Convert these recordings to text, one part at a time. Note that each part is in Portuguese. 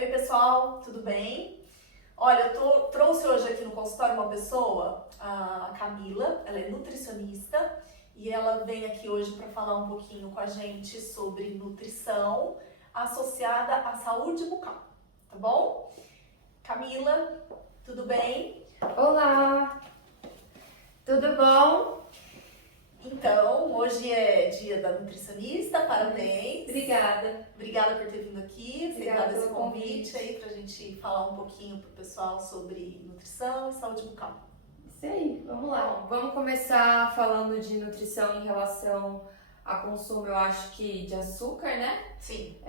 Oi pessoal, tudo bem? Olha, trouxe hoje aqui no consultório uma pessoa, a Camila, ela é nutricionista e ela vem aqui hoje para falar um pouquinho com a gente sobre nutrição associada à saúde bucal, tá bom? Camila, tudo bem? Olá, tudo bom? Então, hoje é dia da nutricionista, parabéns! Obrigada. Obrigada por ter vindo aqui, Obrigada aceitado esse pelo convite convite. aí pra gente falar um pouquinho pro pessoal sobre nutrição e saúde bucal. Isso aí, vamos lá. Vamos começar falando de nutrição em relação a consumo, eu acho que de açúcar, né? Sim,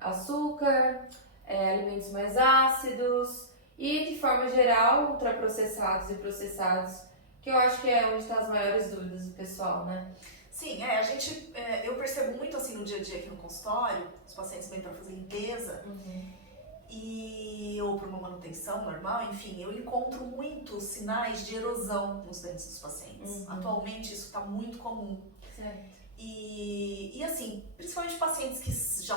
Açúcar, alimentos mais ácidos e, de forma geral, ultraprocessados e processados, que eu acho que é onde estão as maiores dúvidas do pessoal, né? sim, eu percebo muito assim no dia a dia aqui no consultório, os pacientes vêm para fazer limpeza ou para uma manutenção normal, enfim, eu encontro muitos sinais de erosão nos dentes dos pacientes. Atualmente isso está muito comum. Certo. E assim, principalmente pacientes que já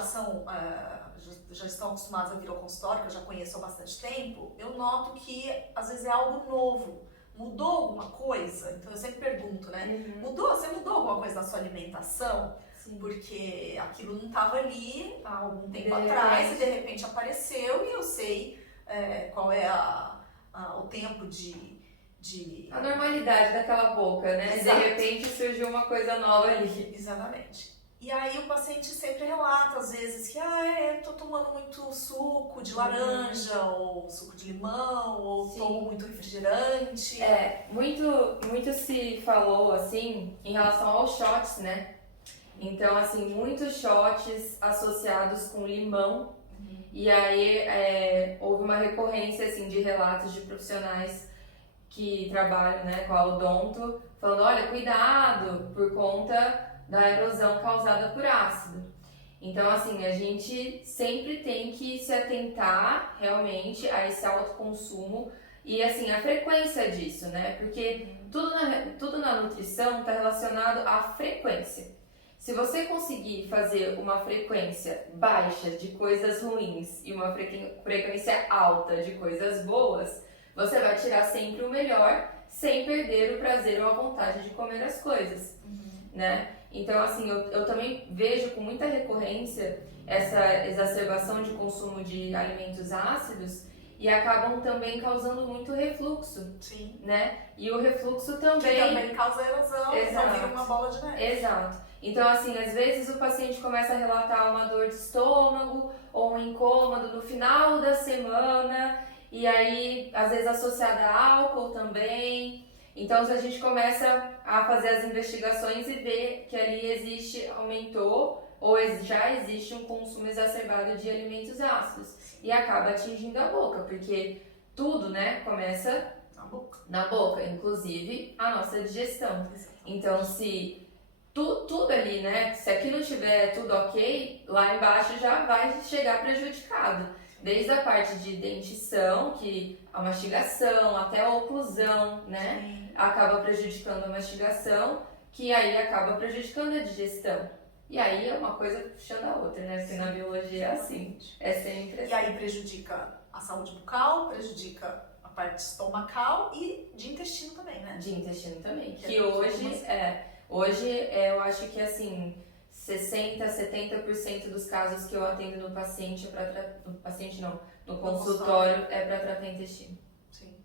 estão acostumados a vir ao consultório, que eu já conheço há bastante tempo, eu noto que às vezes é algo novo. Mudou alguma coisa? Então eu sempre pergunto, né? Você mudou alguma coisa na sua alimentação? Sim. Porque aquilo não estava ali há algum tempo De atrás e repente. de repente apareceu e eu sei qual é o tempo de A normalidade daquela boca, né? Exato. De repente surgiu uma coisa nova ali. Exatamente. E aí o paciente sempre relata, às vezes, que tô tomando muito suco de laranja, ou suco de limão, ou Sim. tomo muito refrigerante. Muito se falou, assim, em relação aos shots, né? Então, assim, muitos shots associados com limão. E aí houve uma recorrência, assim, de relatos de profissionais que trabalham, né, com a odonto, falando, olha, cuidado, por conta da erosão causada por ácido. Então, assim, a gente sempre tem que se atentar realmente a esse autoconsumo e, assim, a frequência disso, né? Porque tudo na nutrição está relacionado à frequência. Se você conseguir fazer uma frequência baixa de coisas ruins e uma frequência alta de coisas boas, você vai tirar sempre o melhor sem perder o prazer ou a vontade de comer as coisas, né? Então, assim, eu também vejo com muita recorrência essa exacerbação de consumo de alimentos ácidos e acabam também causando muito refluxo. Sim. Né? E o refluxo Que também... também causa erosão, então vira uma bola de neve. Exato. Então, assim, às vezes o paciente começa a relatar uma dor de estômago ou um incômodo no final da semana e aí, às vezes, associada a álcool também. Então, se a gente começa a fazer as investigações e ver que ali aumentou ou já existe um consumo exacerbado de alimentos ácidos e acaba atingindo a boca, porque tudo, né, começa na boca, inclusive a nossa digestão. Então, se tudo ali, né, se aqui não tiver tudo ok, lá embaixo já vai chegar prejudicado. Desde a parte de dentição, que a mastigação, até a oclusão, né? Sim. Acaba prejudicando a mastigação, que aí acaba prejudicando a digestão. E aí é uma coisa puxando a outra, né? Porque na biologia é assim, é sempre assim. E aí prejudica a saúde bucal, prejudica a parte estomacal e de intestino também, né? De intestino também, Que que hoje eu acho que assim, 60%, 70% dos casos que eu atendo no paciente, no consultório, é para tratar intestino. Sim.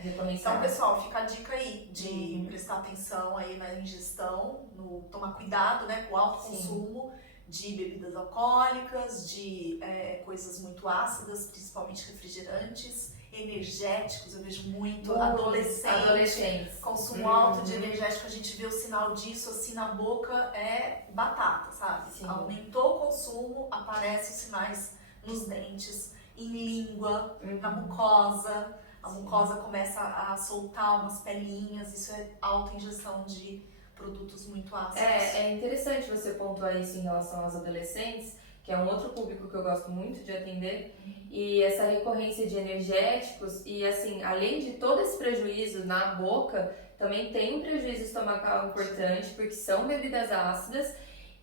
Recorrência. Então, pessoal, fica a dica aí de prestar atenção aí na ingestão, tomar cuidado, né, com o alto consumo de bebidas alcoólicas, de coisas muito ácidas, principalmente refrigerantes, energéticos. Eu vejo muito adolescentes. Consumo alto de energético, a gente vê o sinal disso assim na boca, é batata, sabe? Sim. Aumentou o consumo, aparecem os sinais nos dentes, em língua, na mucosa. A mucosa começa a soltar umas pelinhas, isso é alta ingestão de produtos muito ácidos. É interessante você pontuar isso em relação aos adolescentes, que é um outro público que eu gosto muito de atender, e essa recorrência de energéticos, e assim, além de todo esse prejuízo na boca, também tem um prejuízo estomacal importante, porque são bebidas ácidas,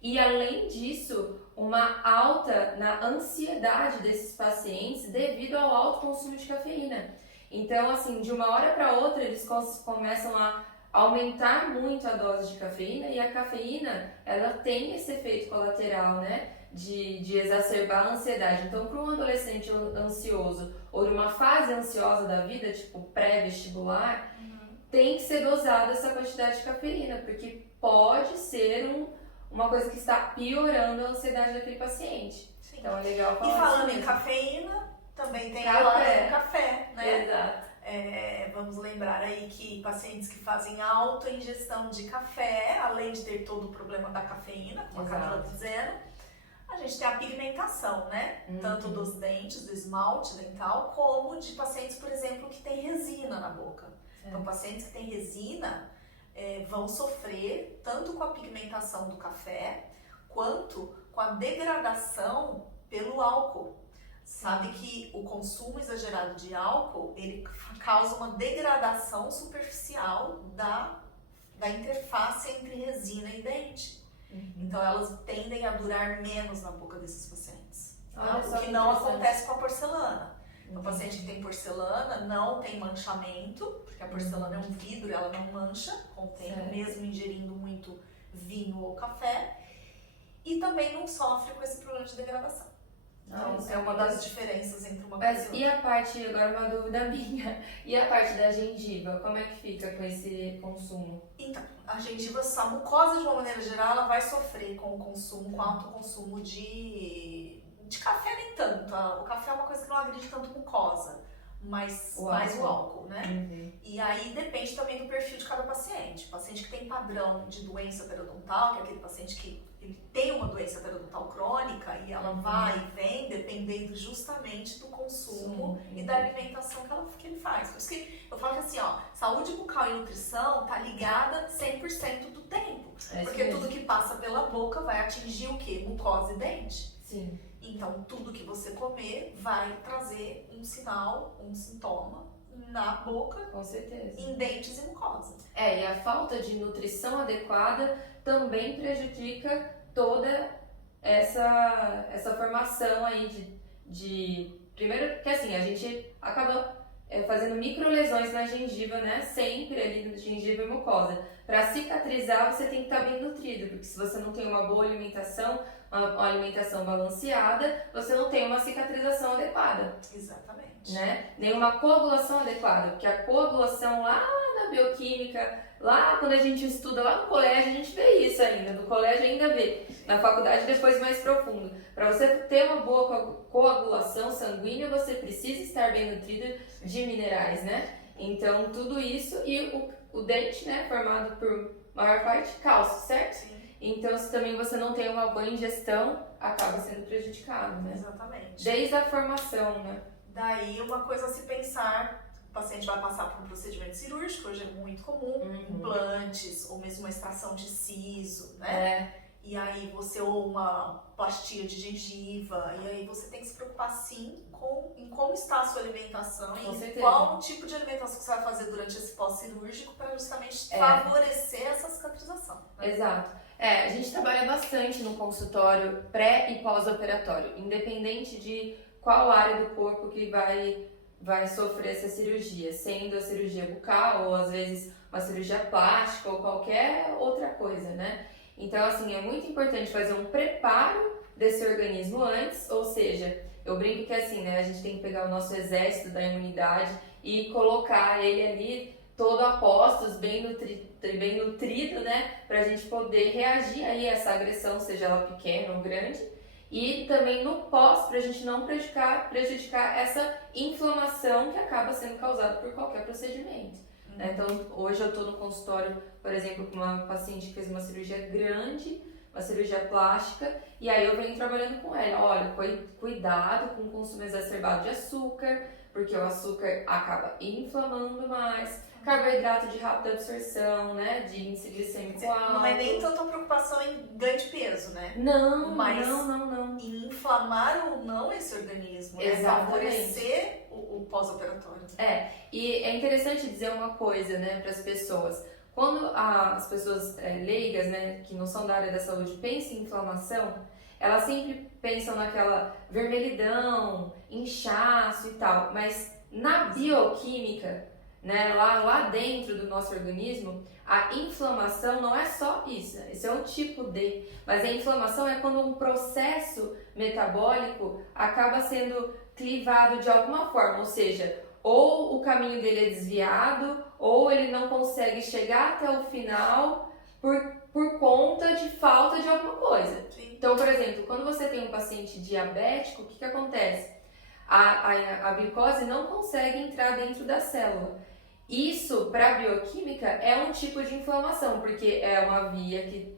e além disso, uma alta na ansiedade desses pacientes devido ao alto consumo de cafeína. Então, assim, de uma hora para outra, eles começam a aumentar muito a dose de cafeína, e a cafeína, ela tem esse efeito colateral, né, de exacerbar a ansiedade. Então, para um adolescente ansioso ou numa fase ansiosa da vida, tipo pré-vestibular, tem que ser dosada essa quantidade de cafeína, porque pode ser uma coisa que está piorando a ansiedade daquele paciente. Sim. Então é legal falar E falando isso em mesmo. cafeína, também tem Café. a lata do café, né? Exato. Vamos lembrar aí que pacientes que fazem alta ingestão de café, além de ter todo o problema da cafeína, como a Camila está dizendo, a gente tem a pigmentação, né? Tanto dos dentes, do esmalte dental, como de pacientes, por exemplo, que têm resina na boca. Então, pacientes que têm resina vão sofrer tanto com a pigmentação do café, quanto com a degradação pelo álcool. Sabe que o consumo exagerado de álcool, ele causa uma degradação superficial da interface entre resina e dente. Então elas tendem a durar menos na boca desses pacientes. Tá? O que não acontece com a porcelana. O paciente que tem porcelana não tem manchamento, porque a porcelana é um vidro, ela não mancha com o tempo, mesmo ingerindo muito vinho ou café. E também não sofre com esse problema de degradação. Então, é uma das diferenças entre uma coisa e outra. E a parte, agora uma dúvida minha, e a parte da gengiva, como é que fica com esse consumo? Então, a gengiva, a mucosa de uma maneira geral, ela vai sofrer com o consumo, com o alto consumo de café nem tanto. O café é uma coisa que não agride tanto mucosa, mas mais o álcool, né? E aí depende também do perfil de cada paciente. O paciente que tem padrão de doença periodontal, que é aquele paciente que ele tem uma doença periodontal crônica e ela vai e vem dependendo justamente do consumo e da alimentação que ele faz. Por isso que eu falo que assim, ó, saúde bucal e nutrição tá ligada 100% do tempo. Porque tudo que passa pela boca vai atingir o quê? Mucosa e dente. Sim. Então, tudo que você comer vai trazer um sinal, um sintoma na boca, com certeza, em dentes e mucosa. E a falta de nutrição adequada também prejudica toda essa formação aí primeiro que assim, a gente acaba fazendo microlesões na gengiva, né? Sempre ali na gengiva e mucosa. Para cicatrizar, você tem que estar bem nutrido, porque se você não tem uma boa alimentação, uma alimentação balanceada, você não tem uma cicatrização adequada. Exatamente. Né? Nem uma coagulação adequada, porque a coagulação lá na bioquímica, lá quando a gente estuda lá no colégio, a gente vê isso ainda, no colégio ainda vê, na faculdade depois mais profundo. Para você ter uma boa coagulação sanguínea, você precisa estar bem nutrido de minerais, né? Então tudo isso, e o dente, né, formado por maior parte cálcio, certo? Sim. Então, se também você não tem uma boa ingestão, acaba sendo prejudicado, né? Exatamente. Desde a formação, né? Daí, uma coisa a se pensar, o paciente vai passar por um procedimento cirúrgico, hoje é muito comum, implantes, ou mesmo uma extração de siso, né? E aí você, ou uma plastia de gengiva, e aí você tem que se preocupar sim em como está a sua alimentação e qual tipo de alimentação que você vai fazer durante esse pós-cirúrgico para justamente favorecer essa cicatrização. Né? Exato. A gente trabalha bastante no consultório pré e pós-operatório, independente de qual área do corpo que vai sofrer essa cirurgia, sendo a cirurgia bucal ou às vezes uma cirurgia plástica ou qualquer outra coisa, né? Então, assim, é muito importante fazer um preparo desse organismo antes, ou seja, eu brinco que assim, né, a gente tem que pegar o nosso exército da imunidade e colocar ele ali todo a postos, bem nutrido, né, pra gente poder reagir aí a essa agressão, seja ela pequena ou grande, e também no pós, pra gente não prejudicar essa inflamação que acaba sendo causada por qualquer procedimento. Então, hoje eu estou no consultório, por exemplo, com uma paciente que fez uma cirurgia grande, uma cirurgia plástica, e aí eu venho trabalhando com ela. Olha, cuidado com o consumo exacerbado de açúcar, porque o açúcar acaba inflamando mais. Carboidrato de rápida absorção, né, de índice glicêmico alto. Não é nem tanta preocupação em ganho de peso, né? Não, mas não. Em inflamar ou não esse organismo, né? Favorecer o pós-operatório. E é interessante dizer uma coisa, né, para as pessoas. Quando as pessoas leigas, né, que não são da área da saúde, pensam em inflamação, elas sempre pensam naquela vermelhidão, inchaço e tal, mas na bioquímica, né, lá dentro do nosso organismo, a inflamação não é só isso, esse é um tipo D, mas a inflamação é quando um processo metabólico acaba sendo clivado de alguma forma, ou seja, ou o caminho dele é desviado, ou ele não consegue chegar até o final por conta de falta de alguma coisa. Então, por exemplo, quando você tem um paciente diabético, o que acontece? A glicose não consegue entrar dentro da célula. Isso, para a bioquímica, é um tipo de inflamação, porque é uma via que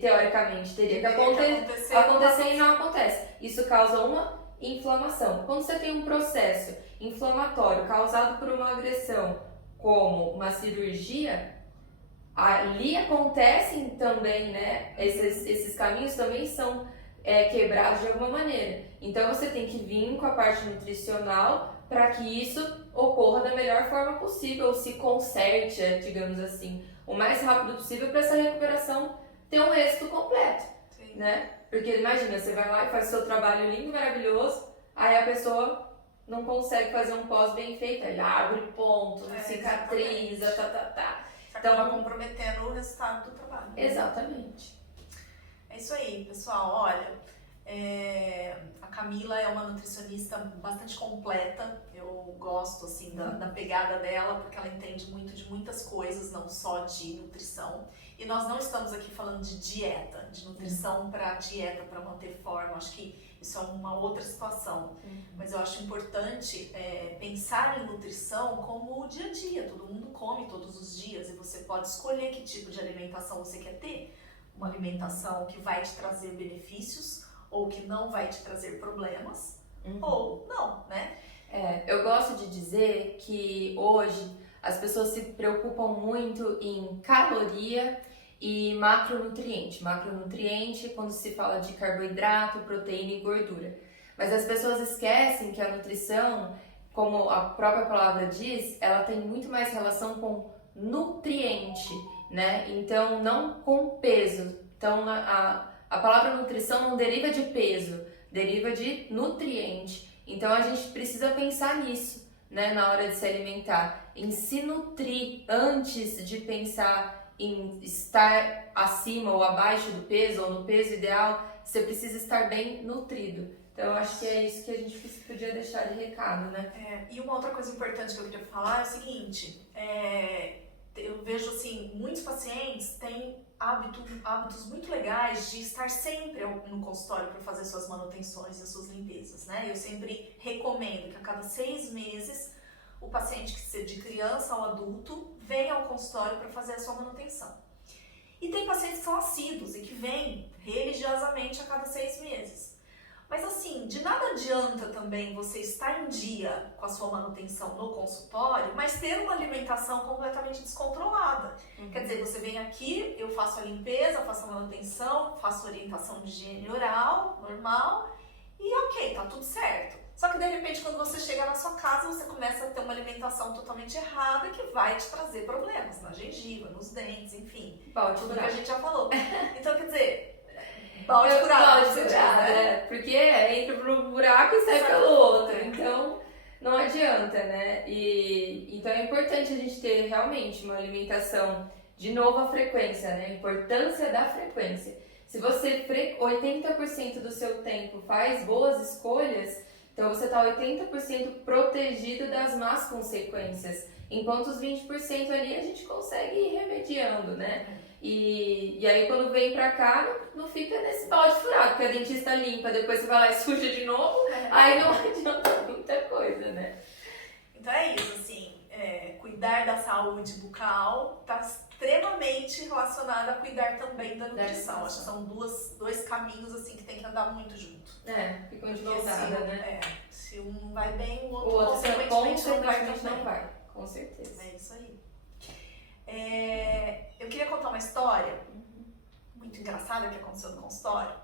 teoricamente teria que acontecer e não acontece. Isso causa uma inflamação. Quando você tem um processo inflamatório causado por uma agressão, como uma cirurgia, ali acontecem também, né? Esses caminhos também são quebrados de alguma maneira. Então você tem que vir com a parte nutricional para que isso ocorra da melhor forma possível, se conserte, digamos assim, o mais rápido possível para essa recuperação ter um êxito completo, né? Porque imagina, você vai lá e faz seu trabalho lindo, maravilhoso, aí a pessoa não consegue fazer um pós bem feito, aí abre ponto, cicatriza, Então vai comprometendo o resultado do trabalho. Exatamente. É isso aí, pessoal. Olha, a Camila é uma nutricionista bastante completa. Eu gosto assim da pegada dela, porque ela entende muito de muitas coisas, não só de nutrição. E nós não estamos aqui falando de dieta, de nutrição para dieta, para manter forma. Acho que isso é uma outra situação. Mas eu acho importante pensar em nutrição como o dia a dia. Todo mundo come todos os dias e você pode escolher que tipo de alimentação você quer ter. Uma alimentação que vai te trazer benefícios ou que não vai te trazer problemas, ou não, né? Eu gosto de dizer que hoje as pessoas se preocupam muito em caloria e macronutriente. Macronutriente quando se fala de carboidrato, proteína e gordura. Mas as pessoas esquecem que a nutrição, como a própria palavra diz, ela tem muito mais relação com nutriente, né? Então, não com peso. Então, a palavra nutrição não deriva de peso, deriva de nutriente. Então, a gente precisa pensar nisso, né? Na hora de se alimentar, em se nutrir antes de pensar em estar acima ou abaixo do peso, ou no peso ideal. Você precisa estar bem nutrido. Então, eu acho que é isso que a gente podia deixar de recado, né? E uma outra coisa importante que eu queria falar é o seguinte, eu vejo assim, muitos pacientes têm hábitos muito legais de estar sempre no consultório para fazer suas manutenções e suas limpezas, né? Eu sempre recomendo que a cada 6 meses o paciente, que seja de criança ou adulto, venha ao consultório para fazer a sua manutenção. E tem pacientes que são assíduos e que vêm religiosamente a cada 6 meses. Mas assim, de nada adianta também você estar em dia com a sua manutenção no consultório, mas ter uma alimentação completamente descontrolada. Quer dizer, você vem aqui, eu faço a limpeza, faço a manutenção, faço orientação de higiene oral, normal, e ok, tá tudo certo. Só que de repente, quando você chega na sua casa, você começa a ter uma alimentação totalmente errada que vai te trazer problemas na gengiva, nos dentes, enfim. Tudo que a gente já falou. Então, quer dizer, balde furado, né? Porque entra por um buraco e sai pelo outro. Então, não adianta, né? Então, é importante a gente ter realmente uma alimentação, de novo, a frequência, né? A importância da frequência. Se você 80% do seu tempo faz boas escolhas, então você está 80% protegido das más consequências, enquanto os 20% ali a gente consegue ir remediando, né? E aí quando vem pra cá, não fica nesse balde furado, porque a dentista limpa, depois você vai lá e suja de novo, aí não adianta muita coisa, né? Então é isso, assim, cuidar da saúde bucal está extremamente relacionado a cuidar também da nutrição. Acho que são dois caminhos assim que tem que andar muito junto. Ficam de mão dada, né? Se um não vai bem, o outro consequentemente não vai também. Não vai, com certeza. É isso aí. Eu queria contar uma história muito engraçada que aconteceu no consultório,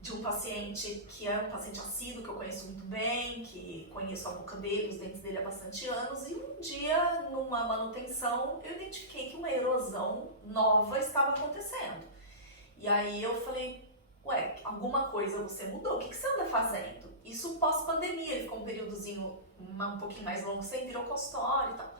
de um paciente que é um paciente assíduo, que eu conheço muito bem, que conheço a boca dele, os dentes dele há bastante anos, e um dia, numa manutenção, eu identifiquei que uma erosão nova estava acontecendo. E aí eu falei, ué, alguma coisa você mudou, o que você anda fazendo? Isso pós-pandemia, ele ficou um períodozinho um pouquinho mais longo, sem virou consultório e tal.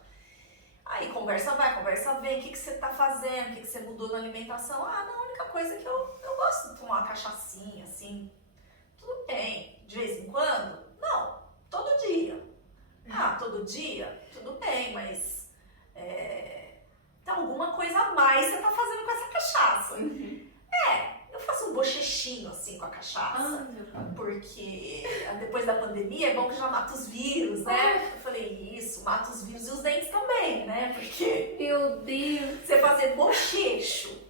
Aí conversa vai, conversa vem, o que você tá fazendo, o que você mudou na alimentação? Ah, não, a única coisa é que eu gosto de tomar uma cachaçinha, assim, tudo bem, de vez em quando? Não, todo dia. Ah, todo dia? Tudo bem, mas tem alguma coisa a mais que você tá fazendo com essa cachaça. Eu faço um bochechinho assim com a cachaça, porque depois da pandemia é bom que já mata os vírus, né? Eu falei, isso, mata os vírus e os dentes também, né? Porque Meu Deus! você fazer bochecho,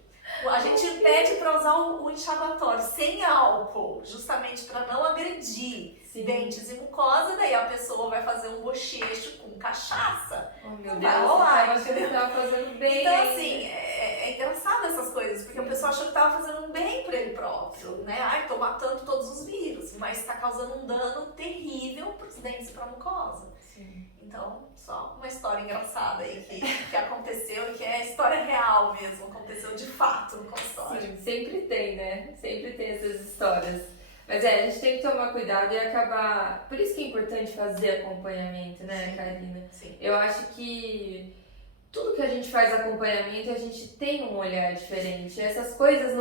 a gente pede para usar o enxaguatório sem álcool, justamente para não agredir dentes e mucosa, daí a pessoa vai fazer um bochecho com cachaça. Oh, meu não Deus, vai rolar, eu achei que tava fazendo bem. Então, ainda. assim, é engraçado essas coisas, porque a pessoa achou que tava fazendo um bem para ele próprio, né? Ai, tô matando todos os vírus, mas tá causando um dano terrível pros dentes e pra mucosa. Sim. Então, só uma história engraçada aí que aconteceu e que é história real mesmo, aconteceu de fato no consultório. Sim, sempre tem, né? Sempre tem essas histórias. Mas a gente tem que tomar cuidado e acabar... Por isso que é importante fazer acompanhamento, né, Sim. Karina? Sim. Eu acho que tudo que a gente faz acompanhamento, a gente tem um olhar diferente. Essas coisas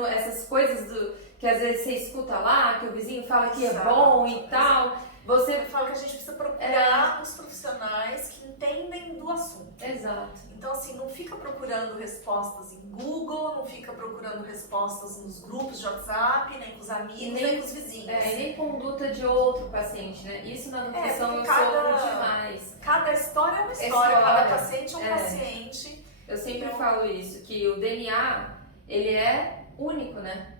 que às vezes você escuta lá, que o vizinho fala que é bom e tal... Você fala que a gente precisa procurar os profissionais que entendem do assunto. Exato. Então, assim, não fica procurando respostas em Google, não fica procurando respostas nos grupos de WhatsApp, nem com os amigos, nem com os vizinhos. E nem conduta de outro paciente, né? Isso na nutrição eu sofro demais. Cada história é uma história, cada paciente é um paciente. Eu sempre falo isso, que o DNA, ele é único, né?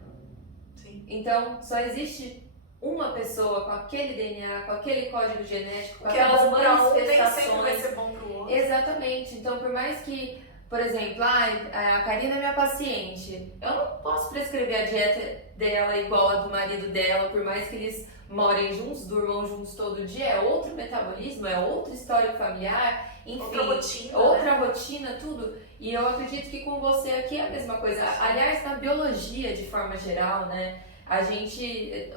Sim. Então, só existe uma pessoa com aquele DNA, com aquele código genético, com que é aquelas bom pra um, nem manifestações. sempre vai ser bom pro outro. Exatamente. Então, por mais que, por exemplo, a Karina é minha paciente, eu não posso prescrever a dieta dela igual a do marido dela, por mais que eles morem juntos, durmam juntos todo dia, é outro metabolismo, é outra história familiar, enfim, outra rotina, tudo. E eu acredito que com você aqui é a mesma coisa. Aliás, na biologia, de forma geral, né?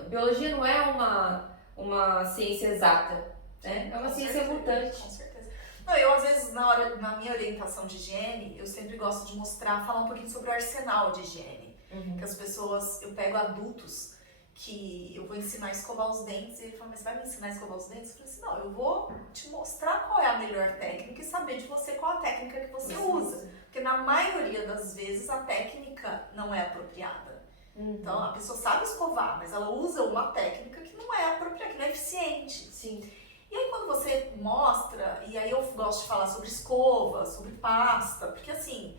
Biologia não é uma ciência exata, né? É uma ciência mutante. Com certeza. Não, eu às vezes, na minha orientação de higiene, eu sempre gosto de falar um pouquinho sobre o arsenal de higiene. Que as pessoas, eu pego adultos que eu vou ensinar a escovar os dentes, e ele fala, mas você vai me ensinar a escovar os dentes? Eu falei assim, não, eu vou te mostrar qual é a melhor técnica e saber de você qual a técnica que você usa. Porque na maioria das vezes a técnica não é apropriada. Então, a pessoa sabe escovar, mas ela usa uma técnica que não é apropriada, que não é eficiente. Sim. E aí, quando você mostra, e aí eu gosto de falar sobre escova, sobre pasta, porque assim,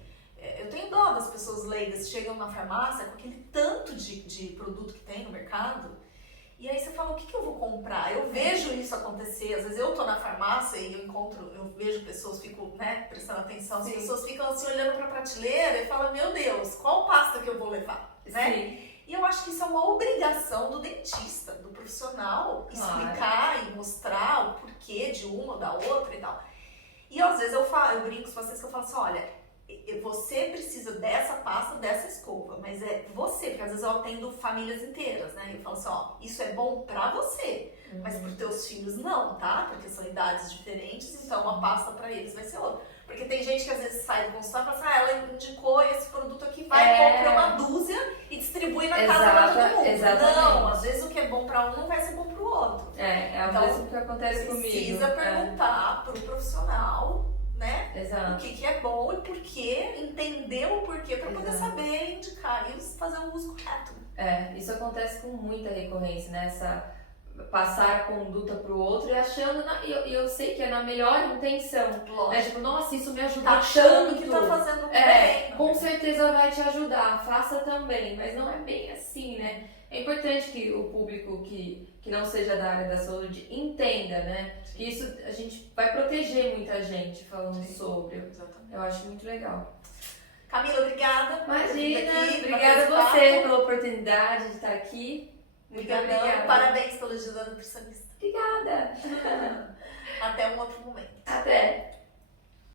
eu tenho dó das pessoas leigas que chegam na farmácia com aquele tanto de produto que tem no mercado, e aí você fala, o que eu vou comprar? Eu vejo isso acontecer, às vezes eu tô na farmácia e eu vejo pessoas, fico, prestando atenção, as pessoas ficam assim olhando pra prateleira e falam, meu Deus, qual pasta que eu vou levar? Né? Sim. E eu acho que isso é uma obrigação do dentista, do profissional, explicar e mostrar o porquê de uma ou da outra e tal. E às vezes eu brinco com vocês que eu falo assim, olha, você precisa dessa pasta, dessa escova, mas é você, porque às vezes eu atendo famílias inteiras, né? E eu falo assim, ó, isso é bom pra você, mas pros teus filhos não, tá? Porque são idades diferentes, então uma pasta pra eles vai ser outra. Porque tem gente que às vezes sai do consultório e fala assim, ela indicou esse produto aqui, vai, compra uma dúzia e distribui na casa pra todo mundo. Exatamente. Não, às vezes o que é bom pra um não vai ser bom pro outro. É o mesmo que acontece comigo. Precisa perguntar pro profissional, né? Exato. O que é bom e por quê, entender o porquê pra poder saber indicar e fazer um uso correto. Isso acontece com muita recorrência, né? Passar a conduta pro outro e achando, e eu sei que é na melhor intenção, né? Tipo, nossa, isso me ajuda tá achando que tá fazendo bem. Com certeza vai te ajudar, faça também, mas não é bem assim, né? É importante que o público que não seja da área da saúde entenda, né? Que isso a gente vai proteger muita gente falando sobre. Exatamente. Eu acho muito legal. Camila, obrigada. Imagina, obrigada a você pela oportunidade de estar aqui. Muito obrigada. Parabéns pelo Dia da Nutricionista. Obrigada. Até um outro momento. Até.